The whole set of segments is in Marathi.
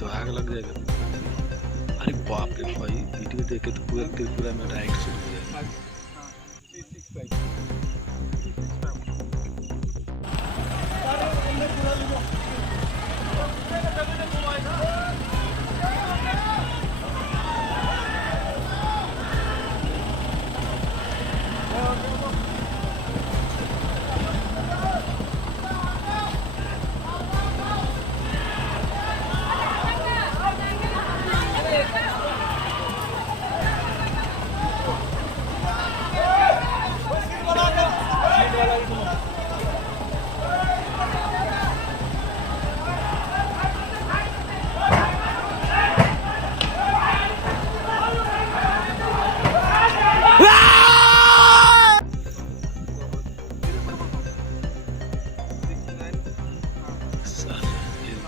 तो आग लग जाएगा। अरे बाप रे भाई, वीडियो देखे तो पूरा त्रिपुरा में राइट शुरू हो जाएगा।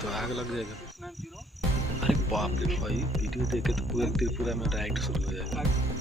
तो आग लग जाएगा। अरे बाप रे भाई, वीडियो देखे तो पूरा त्रिपुरा में राइट शुरू हो जाएगा।